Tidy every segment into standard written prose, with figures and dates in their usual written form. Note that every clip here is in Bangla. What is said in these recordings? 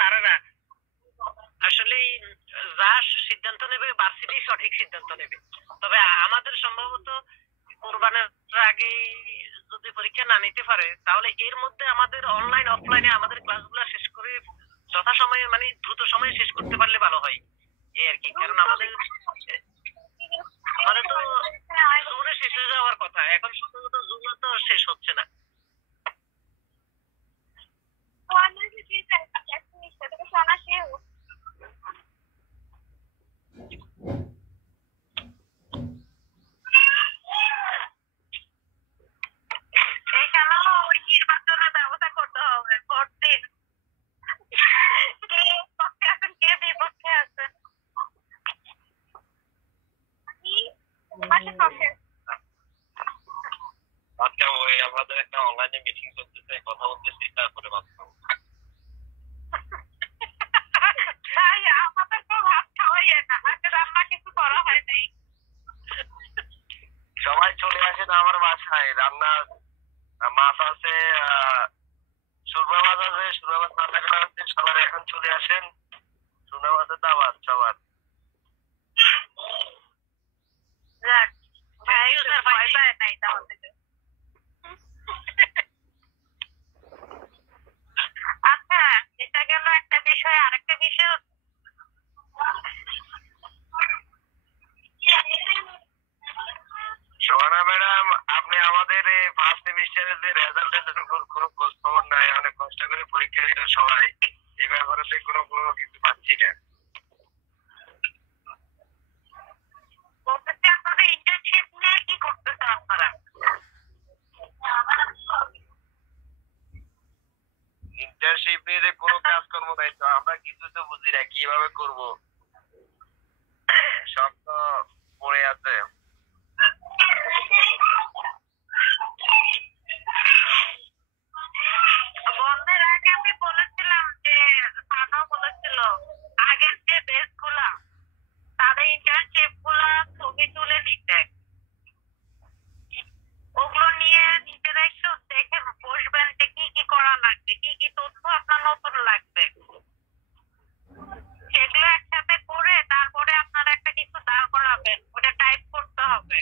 স্যারেরা আসলে যা সিদ্ধান্ত নেবে ভার্সিটি সঠিক সিদ্ধান্ত নেবে। তবে আমাদের সম্ভবত কোরবানের আগে যদি পরীক্ষা না নিতে পারে তাহলে এর মধ্যে আমাদের অনলাইন অফলাইনে আমাদের ক্লাসগুলো শেষ করে যথাসময়ে মানে দ্রুত সময়ে শেষ করতে পারলে ভালো হয় এই আর কি। কারণ আমাদের আমাদের তো জুনে শেষ হয়ে যাওয়ার কথা, এখন সম্ভবত জুনে তো শেষ হচ্ছে না। আচ্ছা, ওই আমাদের একটা অনলাইনে মিটিং চলতেছে, কথা বলতেছি, তারপরে ভাবতাম সবাই চলে আসেন আমার বাসায়। রান্না মাছ আছে, সুরমা মাছ আছে, সুরমা মাছ রান্না করা হচ্ছে, সবার এখন চলে আসেন। সুরমা মাছের দাবার সবার। আচ্ছা, এটা গেল একটা বিষয়। আরেকটা বিষয় সোহানা ম্যাডাম, আপনি আমাদের এই ফার্স্ট সেমিস্টারের যে রেজাল্টের কোনো খোঁজ খবর নাই। অনেক কষ্ট করে পরীক্ষা দিল সবাই, এই ব্যাপারে কোনো কোনো কিছু পাচ্ছি না। বলতেছি আপনাদের ইন্টার্নশিপ নিয়ে কি করতেছেন আপনারা? ইন্টার্নশিপ নিয়ে যে কোনো কাজকর্ম নাই তো, আমরা কিছু তো বুঝি না কিভাবে করব, সব তো পড়ে আছে। বন্ধের আগে আমি বলেছিলাম যে সানাও বলেছিল আগের যে বেস গুলা তাদের ইন্টার্নশিপ গুলা ছবি তুলে নিতে, ওগুলো নিয়ে নিজেরা একটু দেখে বসবেন যে কি কি করা লাগবে, কি কি তথ্য আপনার নতুন লাগবে, সেগুলো একসাথে করে তারপরে আপনারা একটা কিছু দাঁড় করাবেন, ওটা টাইপ করতে হবে।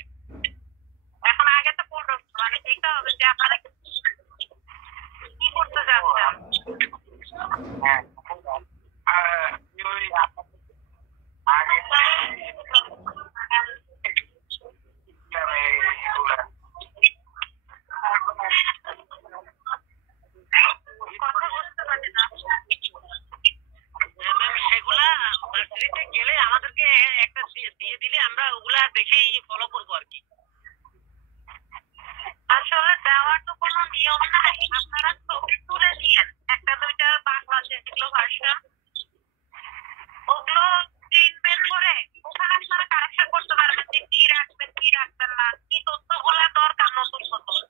এখন আগে তো মানে দেখতে হবে যে আপনারা কি করতে যাচ্ছেন। সেগুলা ভার্সিটিতে গেলে আমাদেরকে একটা দিয়ে দিলে আমরা ওগুলা দেখেই ফলো করবো আর কি। আসলে দেওয়ার তো কোনো নিয়ম নাই, আপনারা ছবি তুলে নিয়ে একটা দুইটা বাংলা যেগুলো ভার্সন ওগুলো প্রিন্ট বের করে ওখানে আপনারা কারেকশন করতে পারবেন যে কি রাখবেন কি রাখবেন না, কি তথ্যগুলো দরকার নতুন নতুন।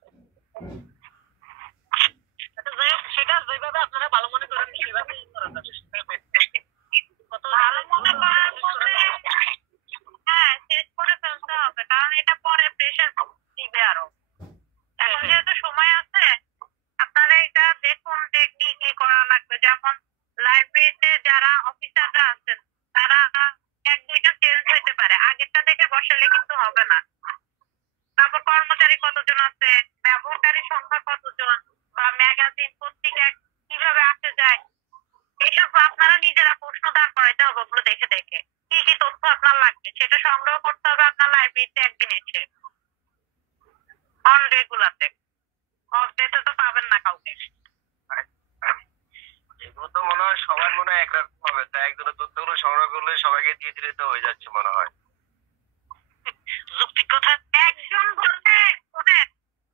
যাই হোক, সেটা যেভাবে আপনারা ভালো মনে করেন সেভাবে করা যাবে। ভালো মনে করার মধ্যে হ্যাঁ শেষ করে ফেলতে হবে, কারণ এটা পরে প্রেশার দিবে আরো। এখন যেহেতু সময় আছে আপনারা এটা দেখুন যে কি কি করা লাগবে। যেমন লাইব্রেরিতে যারা অফিসাররা আছেন তারা এক দুইটা চেঞ্জ হইতে পারে, আগেরটা দেখে বসালে কিন্তু হবে না। তারপর কর্মচারী কতজন আছে, ব্যবহারকারী সংখ্যা কতজন, বা ম্যাগাজিন পত্রিকা কিভাবে আসে যায়, এইসব আপনারা নিজেরা প্রশ্ন দাঁড় করাইতে হবে। ওগুলো দেখে দেখে কি কি তথ্য আপনার লাগবে সেটা সংগ্রহ করতে হবে আপনার লাইব্রেরিতে একদিন এসে। অন রেগুলারতে অফ ডেতে তো পাবেন না কাউকে। এগুলো তো মনে হয় সবার মনে হয় একরকম হবে, তাই একজনের তথ্যগুলো সংগ্রহ করলে সবাইকে দিয়ে দিলে তো হয়ে যাচ্ছে মনে হয়। যুক্তি কথা একজন বলতে শুনেন,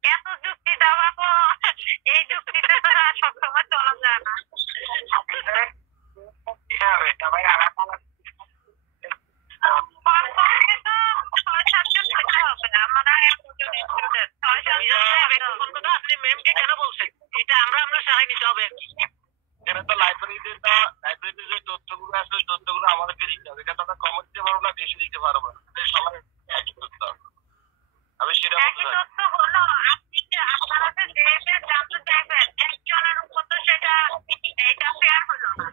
এত যুক্তি দেওয়া তো এই যুক্তিতে তো সবসময় চলা যায় না। সবাই আলাদা আলাদা আপনি ম্যামকে কেন বলছেন? এটা আমরা সহায় নিতে হবে। এখানে তো লাইব্রেরিতে যে তথ্যগুলো আছে ওই তথ্যগুলো আমাদেরকে দিতে হবে। এটা তো আমরা কম দিতে পারবো না, বেশি দিতে পারবো না, সবাই একই তথ্য। আমি সেটা বলতে তথ্য হলো আপনি আপনারা যে জানতে চাইবেন একজনের উপর তো সেটা এটা ফেয়ার হলো না।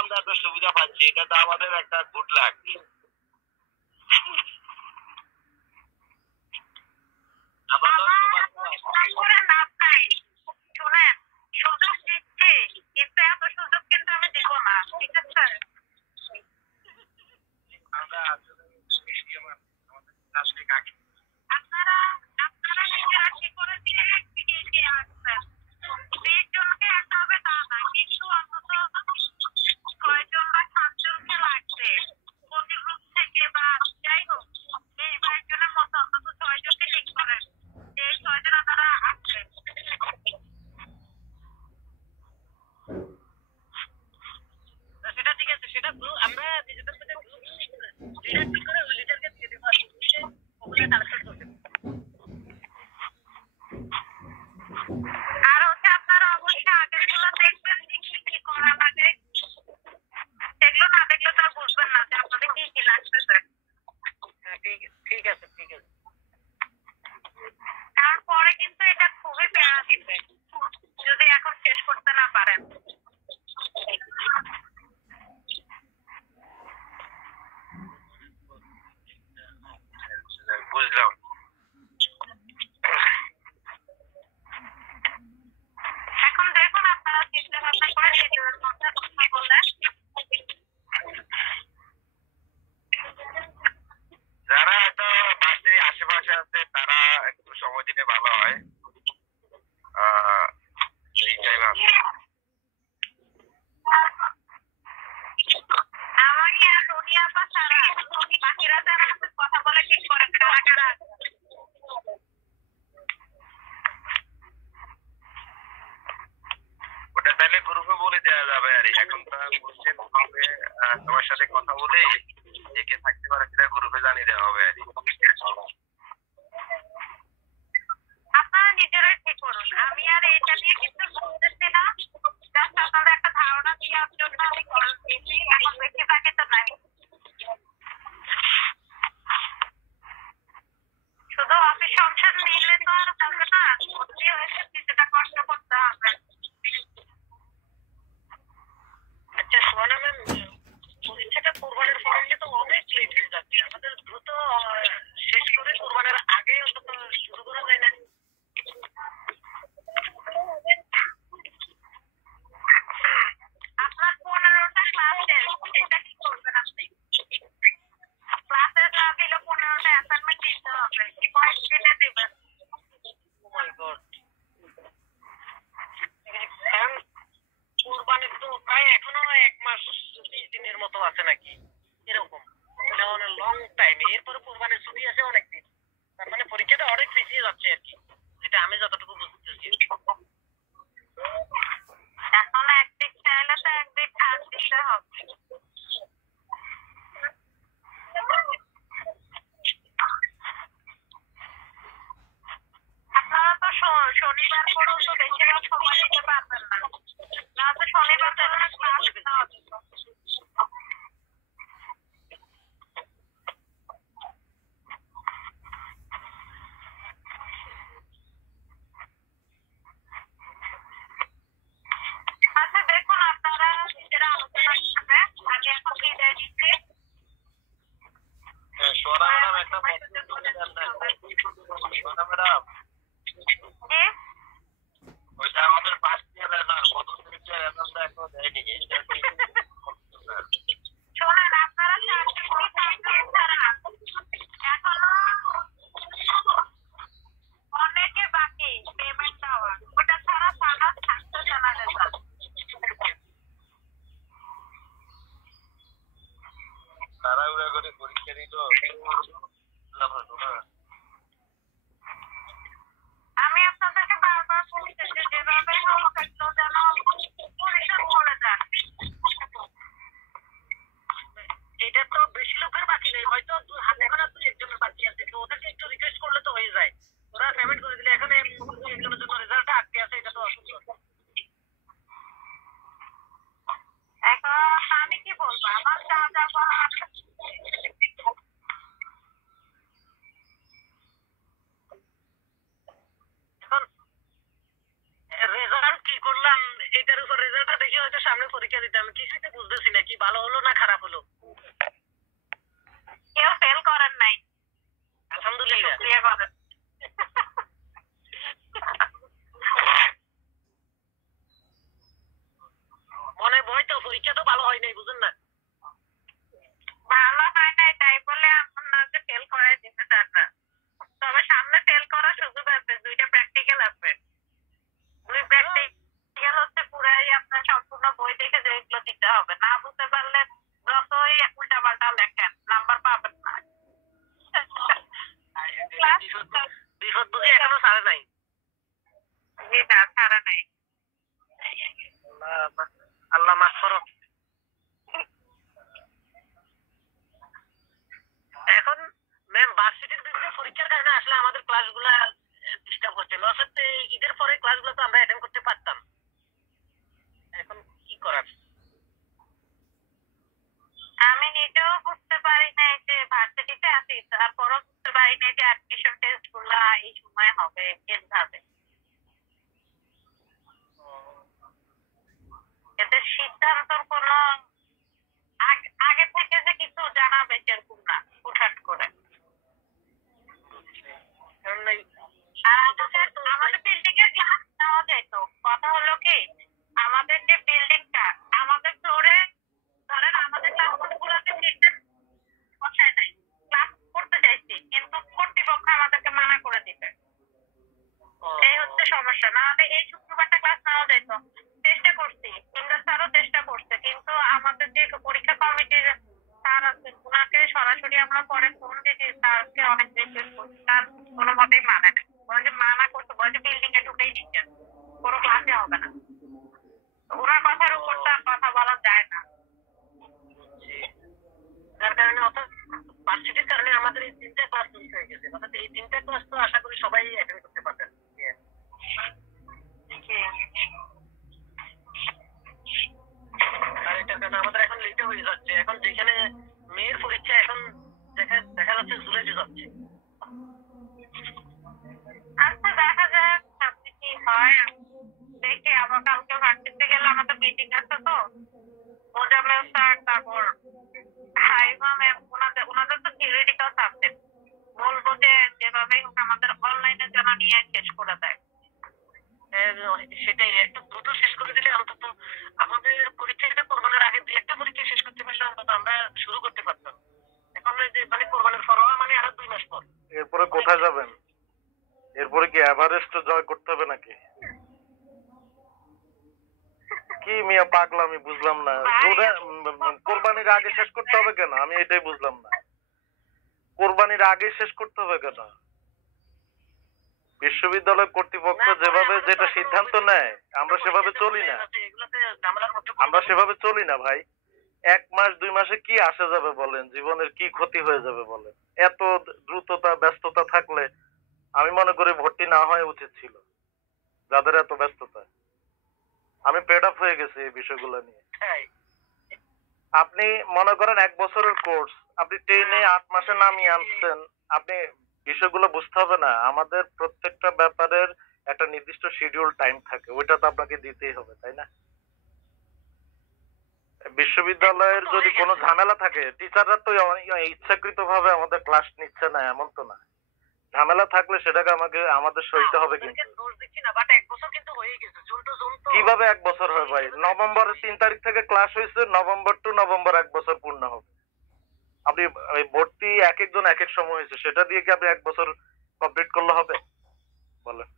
আমরা এত সুবিধা পাচ্ছি, এটা তো আমাদের একটা গুড লাক। সুযোগ দিচ্ছে, কিন্তু এত সুযোগ কিন্তু আমি দেবো না, ঠিক আছে? আপনারা আপনারা নিজেরা ঠিক করে দিয়ে এগিয়ে আসবেন। 20 জনকে আসতে হবে তা না, কিন্তু অন্তত 6 জন বা 7 জনকে লাগবে প্রতি গ্রুপ থেকে, বা যাই হোক 20-22 জনের মতো অন্তত 6 জনকে ঠিক করেন, যে 6 জন আপনারা আসবেন। সেটা ঠিক আছে, সেটা আমরা নিজেদের মধ্যে লিডার ঠিক করে ওই লিডারকে দিয়ে দেবো, ওগুলো কালেকশন করতে। আর হচ্ছে আপনারা অবশ্যই আগের গুলো দেখবেন যে কি কি করা লাগে, সেগুলো না দেখলে তো আর বুঝবেন না যে আপনাদের কি কি লাগতেছে। ঠিক আছে, ঠিক আছে। কারণ পরে কিন্তু এটা খুবই প্যারা দিবে যদি এখন শেষ করতে না পারেন। বুঝলাম। এখন দেখুন আপনারা চিন্তা ভাবনা করে নিজেদের মধ্যে কথা বললেন। যারা একটা বাসে আশেপাশে আছে তারা একটু সময় দিলে ভালো হয়। আমাকে আর রুনিয়া আপা ছাড়া বাকিরা যারা কথা বলে ঠিক করেন কারা কারা। ওটা তাহলে গ্রুপে বলে দেওয়া যাবে আর এখন তো বলছেন গ্রুপে সবার সাথে কথা বলে কে থাকতে পারে সেটা গ্রুপে জানিয়ে দেওয়া হবে আর আপনারা নিজেরাই ঠিক করুন, আমি আর এটা নিয়ে কিছু বলতেছি না, জাস্ট আপনাদের একটা ধারণা দেওয়ার জন্য আমি কল দিয়েছি। এখন বেশিরভাগই তো নাই, শুধু অফিস সংসার নিলে তো আর হবে না, ভর্তি হয়েছে কিছুটা কষ্ট করতে হবে। আচ্ছা সোনা ম্যাম, পরীক্ষাটা কোরবানির পরে তো অনেক লেট হয়ে যাচ্ছে, আমাদের দ্রুত শেষ করে কোরবানির আগে অন্তত শুরু করা যায় না? আপনার 15টা ক্লাসে এটা কি করবেন আপনি? ক্লাসে না দিলে 15টা অ্যাসাইনমেন্ট দিতে হবে, পয়েন্ট দিতে দেবেন। ও মাই গড, কোরবানির তো প্রায় এখনো 1 মাস 20 দিনের মতো আছে নাকি এরকম, মানে লং টাইম। এরপরে কোরবানির ছুটি আছে অনেকদিন, তার মানে পরীক্ষাটা অনেক পিছিয়ে যাচ্ছে আর কি, যেটা আমি যতটুকু বুঝতেছি। এখন একদিক চাইলে তো একদিক হাত দিতে হবে। আপনারা তো শনিবার পর্যন্ত বেশিরভাগ সময় দিতে পারবেন না, না তো শনিবার তো ক্লাস নেওয়া যেত। আচ্ছা দেখুন আপনারা নিজেরা আলোচনা করবে, আমি এখন বিদায় দিচ্ছি। সোনা ম্যাডাম একটা সোনা ম্যাডাম ওইটা আমাদের ফার্স্ট ইয়ার রেজাল্ট, কত সেমিস্টার রেজাল্টটা এখনো দেয়নি। শোনেন আপনারা ছাড়া এখনো অনেকে বাকি পেমেন্ট দেওয়া, ওটা ছাড়া সারা থাকতে জানা রেজাল্ট। তাড়াহুড়া করে পরীক্ষা দিল আমি আপনাদেরকে বারবার বলতেছি যেভাবে হোক একটু যেন পরিশ্রম করে যান। এটা তো বেশি লোকের বাকি নেই, হয়তো হাতে গোনা 2-1 জনের বাকি আছে, তো ওদেরকে একটু রিকোয়েস্ট করলে তো হয়ে যায়, ওরা পেমেন্ট করে দিলে। এখানে একজনের জন্য রেজাল্টটা আটকে আছে, এটা তো অসুন্দর। এখন আমি কি বলবো, আমার যা যা বলার না খারাপ হলো? কেউ ফেল করেন নাই, আলহামদুলিল্লাহ। শুকরিয়া করেন। মনে ভয় তো, পরীক্ষা তো ভালো হয় নাই, বুঝুন না। ভালো হয় নাই তাই বলে এমন না যে ফেল করাই দিতে চান না। তবে সামনে ফেল করার সুযোগ আছে, 2টা প্র্যাকটিক্যাল আছে। 2 প্র্যাকটিক্যাল হচ্ছে পুরাই আপনার সম্পূর্ণ বই দেখে যেগুলো দিতে হবে, না বুঝতে পারলে যতই উল্টা পাল্টা লেখেন নাম্বার পাবেন না। বিপদ বুঝি এখনো ছাড়ে নাই। জি না, ছাড়া নাই। আল্লাহ মাফ করো। এখন ম্যাম ভার্সিটির বিভিন্ন পরীক্ষার কারণে আসলে আমাদের ক্লাসগুলো ডিস্টার্ব হচ্ছে। লসের ঈদের পরে ক্লাসগুলো তো আমরা অ্যাটেন্ড করতে পারতাম, এখন কি করার? আমি নিজেও বুঝতে পারি নাই যে ভার্সিটিতে আছি, তারপরও বুঝতে পারি নাই যে অ্যাডমিশন টেস্ট গুলা এই সময় হবে এভাবে। এতে সিদ্ধান্তর কোনো আগে থেকে যে কিছু জানাবে সেরকম না, হুটহাট করে। আর আমাদের বিল্ডিং এর ক্লাস নেওয়া যেত। কথা হলো কি, আমাদের যে বিল্ডিংটা, আমাদের ফ্লোরে ধরেন আমাদের ক্লাসগুলোতে সিস্টেম বসায় নাই, ক্লাস করতে চাইছি কিন্তু কর্তৃপক্ষ আমাদেরকে মানা করে দিবে। এই হচ্ছে সমস্যা। না হলে এই শুক্রবারটা ক্লাস নেওয়া যেত। চেষ্টা করছি, ইন্দ্র স্যারও চেষ্টা করছে, কিন্তু আমাদের যে পরীক্ষা কমিটির স্যার আছে ওনাকে সরাসরি আমরা পরে ফোন দিয়েছি, স্যারকে অনেক রিকোয়েস্ট করছি, তার কোনো মতেই মানে না। বলে যে মানা করছে, বলে যে বিল্ডিং এ ঢুকেই দিচ্ছেন, কোনো ক্লাসে হবে না। ওনার কথার উপর তো আর কথা বলা যায় না। যার কারণে অর্থাৎ ভার্সিটির কারণে আমাদের এই 3টা ক্লাস মিস হয়ে গেছে। অর্থাৎ এই 3টা ক্লাস তো আশা করি সবাই অ্যাটেন্ড করতে পারবেন। আর এটার কারণে আমাদের এখন লেটে হয়ে যাচ্ছে। এখন যেখানে মেয়ের পরীক্ষা এখন দেখা যাচ্ছে জুলাইতে যাচ্ছে। আচ্ছা দেখা যাক সামনে কি হয়। দেখি আবার কালকে ভার্সিটিতে গেলে আমাদের মিটিং আছে তো, মোজাম্মেল স্যার, তারপর হাইমা ম্যাম, ওনাদের তো থিওরিটিক্যাল সাবজেক্ট, বলবো যে যেভাবেই হোক আমাদের অনলাইনে যেন নিয়ে শেষ করে দেয়। সেটাই, একটু দ্রুত শেষ করে দিলে অন্তত আমাদের পরীক্ষাটা কোরবানের আগে 2-1টা পরীক্ষা শেষ করতে পারলে অন্তত আমরা শুরু করতে পারতাম। এখন যে মানে কোরবানের ফরোয়া মানে আরো 2 মাস পর। এরপরে কোথায় যাবেন? এরপরে কি এভারেস্ট জয় করতে হবে নাকি? কি মিয়া পাগলামি বুঝলাম না। কোরবানির আগে শেষ করতে হবে কেন? আমি এটাই বুঝলাম না। কোরবানির আগে শেষ করতে হবে কেন? বিশ্ববিদ্যালয় কর্তৃপক্ষ যেভাবে যেটা সিদ্ধান্ত নেয় আমরা সেভাবে চলি না। আমরা সেভাবে চলি না ভাই। 1 মাস 2 মাসে কি আসে যাবে বলেন? জীবনের কি ক্ষতি হয়ে যাবে বলেন? এত দ্রুততা ব্যস্ততা থাকলে আমি মনে করি ভর্তি না হওয়া উচিত ছিল। যাদের এত ব্যস্ততা, আমি পেড আপ হয়ে গেছি এই বিষয়গুলো নিয়ে। আপনি মনে করেন 1 বছরের কোর্স আপনি 10-এ 8 মাসে নামিয়ে আনছেন। আপনি বিষয়গুলো বুঝতে হবে না? আমাদের প্রত্যেকটা ব্যাপারের একটা নির্দিষ্ট শিডিউল টাইম থাকে, ওইটা তো আপনাকে দিতেই হবে, তাই না? বিশ্ববিদ্যালয়ের যদি কোনো ঝামেলা থাকে, টিচাররা তো ইচ্ছাকৃত ভাবে আমাদের ক্লাস নিচ্ছে না এমন তো না। ঝামেলা থাকলে সেটাকে আমাদের সইতে হবে। কিন্তু কিভাবে 1 বছর হয় ভাই? নভেম্বরের 3 তারিখ থেকে ক্লাস হয়েছে, নভেম্বর টু নভেম্বর 1 বছর পূর্ণ হবে। আপনি ভর্তি এক একজন এক এক সময় হয়েছে, সেটা দিয়ে কি আপনি 1 বছর কমপ্লিট করলে হবে বলেন?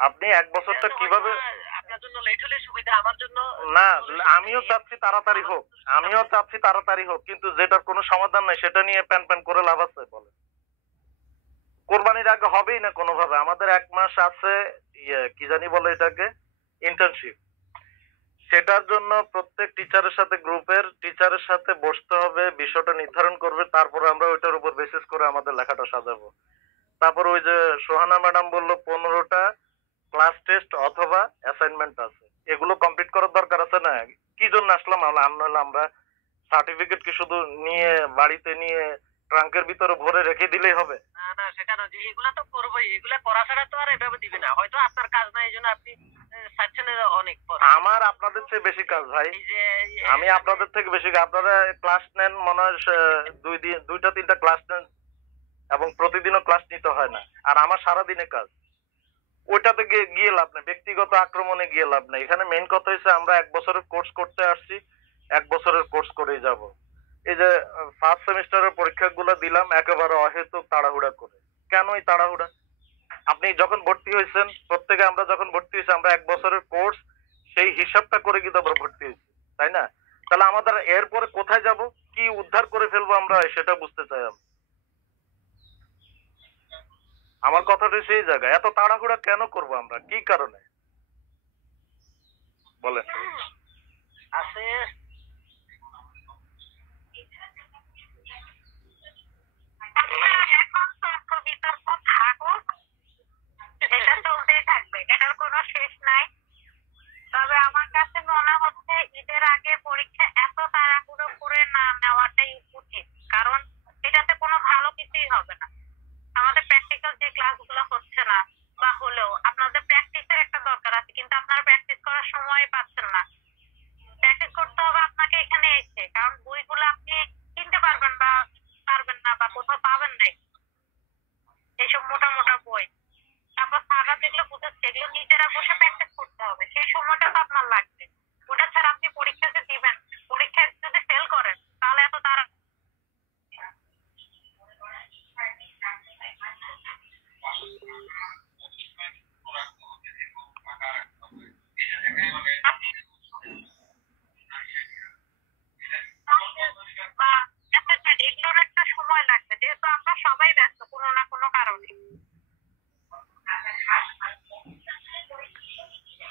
আপনি 1 বছরটা কিভাবে? আপনার জন্য লেট হলে সুবিধা, আমার জন্য না, আমিও চাচ্ছি তাড়াতাড়ি হোক, কিন্তু যেটার কোনো সমাধান নাই সেটা নিয়ে প্যান প্যান করে লাভ আছে বলেন? কোরবানির আগে হবেই না কোনোভাবে। আমাদের 1 মাস আছে কি জানি বলে এটাকে, ইন্টার্নশিপ। সেটার জন্য প্রত্যেক টিচারের সাথে গ্রুপের টিচারের সাথে বসতে হবে, বিষয়টা নির্ধারণ করবে, তারপরে আমরা ওইটার উপর বেসিস করে আমাদের লেখাটা সাজাবো। তারপর ওই যে সোহানা ম্যাডাম বললো 15টা ক্লাস টেস্ট অথবা অ্যাসাইনমেন্ট আছে, এগুলো কমপ্লিট করার দরকার আছে না? কি জন্য আসলাম আমরা? সার্টিফিকেট কি শুধু নিয়ে বাড়িতে নিয়ে ট্রাঙ্কের ভিতরে ভরে রেখে দিলেই হবে? না সেটা না, এগুলা তো করবোই, এগুলা করা ছাড়া তো আর এভাবে দিবে না। হয়তো আপনার কাজ নাই, এই জন্য আপনি সাচ্ছেনের অনেক পরে। আমার আপনাদের চেয়ে বেশি কাজ ভাই, এই যে আমি আপনাদের থেকে বেশি আপনারা ক্লাস নেন মনে হয় দুইটা তিনটা ক্লাস নেন এবং প্রতিদিনও ক্লাস নিতে হয় না, আর আমার সারাদিনে কাজ। ওইটাতে গিয়ে লাভ নেই, ব্যক্তিগত আক্রমণে গিয়ে লাভ নেই। এখানে মেইন কথা হচ্ছে আমরা 1 বছরের কোর্স করতে আসছি, 1 বছরের কোর্স করেই যাব। এই যে ফার্স্ট সেমিস্টারের পরীক্ষাগুলো দিলাম একেবারে অহেতুক তাড়াহুড়া করে। কেন এই তাড়াহুড়া? আপনি যখন ভর্তি হয়েছেন, প্রত্যেকে আমরা যখন ভর্তি হয়েছি আমরা 1 বছরের কোর্স সেই হিসাবটা করে কিন্তু আমরা ভর্তি হয়েছি, তাই না? তাহলে আমাদের এরপরে কোথায় যাব, কি উদ্ধার করে ফেলবো আমরা, সেটা বুঝতে চাই আমি। আমার কথাটা সেই জায়গায়, এত তাড়াহুড়া কেন করব আমরা, কি কারণে বলেন? আছে এখন তর্ক বিতর্ক থাকুক, এটা চলতেই থাকবে, এটার কোনো শেষ নাই। তবে আমার কাছে মনে হচ্ছে ঈদের আগে পরীক্ষা এত তাড়াহুড়ো করে না নেওয়াটাই উচিত, কারণ এটাতে কোনো ভালো কিছুই হবে না। আমাদের প্র্যাকটিক্যাল যে ক্লাসগুলো হচ্ছে না বা হলেও আপনাদের প্র্যাকটিসের একটা দরকার আছে, কিন্তু আপনারা প্র্যাকটিস করার সময় পাচ্ছেন না। প্র্যাকটিস করতে হবে আপনাকে এখানে এসে, কারণ বইগুলো আপনি কিনতে পারবেন না বা কোথাও পাবেন নাই এইসব মোটা মোটা বই। তারপর স্যাররা যেগুলো বুঝাচ্ছে এগুলো নিজেরা বসে প্র্যাকটিস করতে হবে, সেই সময়টা তো আপনার লাগবে। ওটা ছাড়া আপনি পরীক্ষা যে দিবেন, পরীক্ষায় যদি ফেল করেন তাহলে এত তারা বা অ্যাসেসমেন্ট এগুলোর একটা সময় লাগবে, যেহেতু আমরা সবাই ব্যস্ত কোনো না কোনো কারণে।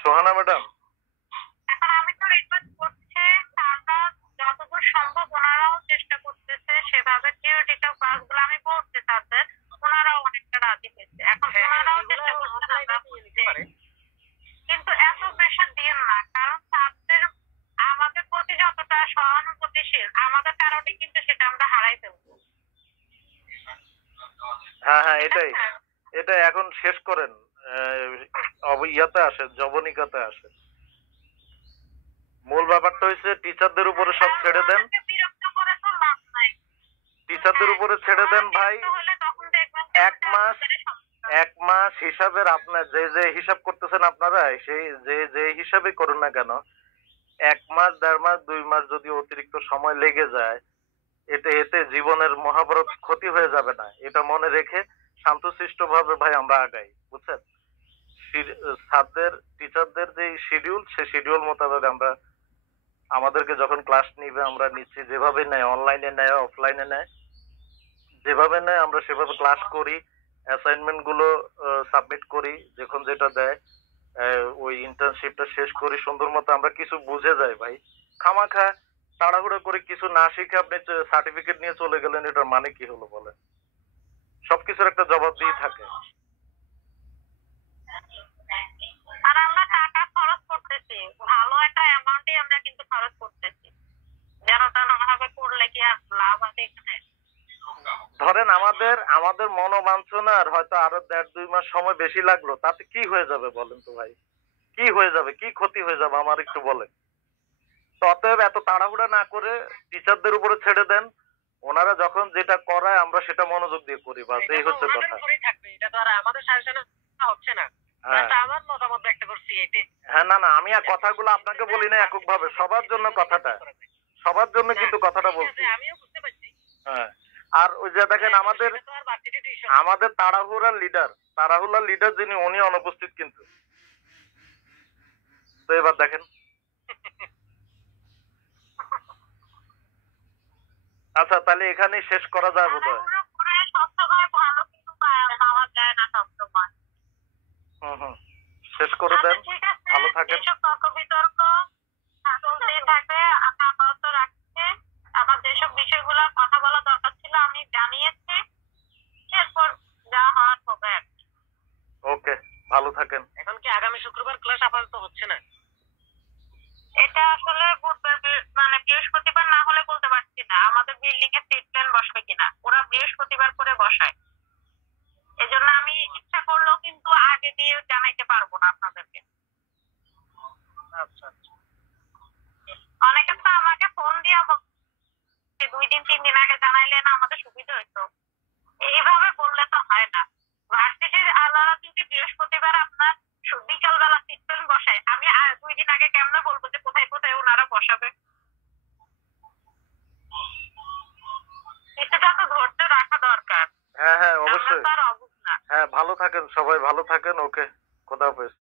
সোহানা ম্যাডাম, এখন আমি তো রিকোয়েস্ট করছি স্যাররা যতদূর সম্ভব ওনারাও চেষ্টা করতেছে সেভাবে থিওরিটিক্যাল ক্লাসগুলো, আমি বলছি স্যারদের, ওনারাও অনেকটা রাজি হয়েছে। এখন ওনারাও চেষ্টা করছে আমরা বুঝতে, কিন্তু এত প্রেশার দিয়েন না, কারণ স্যারদের আমাদের প্রতি যতটা সহানুভূতিশীল আমাদের কারণে কিন্তু সেটা আমরা হারাই ফেলবো। হ্যাঁ হ্যাঁ, এটা এখন শেষ করেন, ইয়াতে আসেন, জবনিকাতে আসেন। মূল ব্যাপারটা হচ্ছে টিচারদের উপরে সব ছেড়ে দেন, আমাদেরকে বিরক্ত করে তো লাভ নাই। টিচারদের উপরে ছেড়ে দেন ভাই। বিরক্ত হলে তখন দেখবেন যে 1 মাস 1 মাস হিসাবের আপনার যে হিসাব করতেছেন আপনারা, সেই যে হিসাবে করুন না কেন, 1 মাস 1.5 মাস 2 মাস যদি অতিরিক্ত সময় লেগে যায়, এতে জীবনের মহাভারত ক্ষতি হয়ে যাবে না, এটা মনে রেখে শান্তশিষ্ট ভাবে ভাই আমরা আগাই, বুঝছেন? টিচারদের যে শিডিউল, সেই শিডিউল মোতাবেক আমরা আমাদেরকে যখন ক্লাস নিবে আমরা নিচ্ছি, যেভাবে নেয়, অনলাইনে নেয় অফলাইনে নেয়, যেভাবে নেয় আমরা সেভাবে ক্লাস করি, অ্যাসাইনমেন্ট গুলো সাবমিট করি, যখন যেটা দেয় ওই ইন্টার্নশিপটা শেষ করি সুন্দর মতো, আমরা কিছু বুঝে যাই ভাই। খামাখা তাড়াহুড়ো করে কিছু না শিখে আপনি সার্টিফিকেট নিয়ে চলে গেলেন, এটার মানে কি হলো বলেন? সবকিছুর একটা জবাব দিয়ে থাকে। আর আমরা টাকা খরচ করতেছি, ভালো একটা অ্যামাউন্টই আমরা কিন্তু খরচ করতেছি, যেন তেন ভাবে করলে কি আর লাভ আছে এখানে? ধরেন আমাদের মনোবাঞ্ছনার হয়তো আরো 1.5-2 মাস সময় বেশি লাগলো, তাতে কি হয়ে যাবে বলেন তো ভাই? কি হয়ে যাবে, কি ক্ষতি হয়ে যাবে আমার একটু বলেন। অতএব এত তাড়াহুড়া না করে টিচারদের উপরে ছেড়ে দেন, ওনারা যখন যেটা করায় আমরা সেটা মনোযোগ দিয়ে করি, বাস এই হচ্ছে কথা। এটা তো আর আমাদের সাজেশনে হচ্ছে না। আমার মতামত ব্যক্ত করছি এতে। হ্যাঁ, না আমি আর কথাগুলো আপনাকে বলি না একক ভাবে, সবার জন্য কথাটা, সবার জন্য কিন্তু কথাটা বলছি। আমিও বুঝতে পারছি। হ্যাঁ, আর ওই যে দেখেন আমাদের তাড়াহুড়ার লিডার যিনি, উনি অনুপস্থিত কিন্তু। তো এবার দেখেন, আচ্ছা তাহলে এখানেই শেষ করা যায় বোধহয়। ভালো কিন্তু পাওয়া যায় না সবসময়। শেষ করে দেন, ভালো থাকেন। যেসব তর্ক বিতর্ক চলতেই থাকবে, আমি আপাতত রাখছি। আমার যেসব বিষয়গুলো কথা বলা দরকার ছিল আমি জানিয়েছি, এরপর যা হওয়ার হবে। ওকে, ভালো থাকেন। এখন কি আগামী শুক্রবার ক্লাস আপাতত হচ্ছে না? এটা আসলে মানে বৃহস্পতিবার না হলে বলতে পারছি না, আমাদের বিল্ডিং এ সিট প্ল্যান বসবে কিনা, ওরা বৃহস্পতিবার করে বসায়, এজন্য আমি ইচ্ছা করলেও কিন্তু আগে দিয়ে জানাইতে পারবো না আপনাদেরকে। আচ্ছা আচ্ছা। অনেকে তো আমাকে ফোন দিয়ে 2 দিন 3 দিন আগে জানাইলে না আমাদের সুবিধা হইতো। এইভাবে বললে তো হয় না। ভার্সিটির আলাদা যদি বৃহস্পতিবার আপনার বিকালবেলা সিস্টেম বসায়, আমি 2 দিন আগে কেমনে বলবো যে কোথায় কোথায় ওনারা বসাবে? কিছুটা তো ধৈর্য রাখা দরকার। হ্যাঁ হ্যাঁ আমরা অবশ্যই। তো আর অবুঝ না। হ্যাঁ ভালো থাকেন, সবাই ভালো থাকেন। ওকে, খোদা হাফেজ।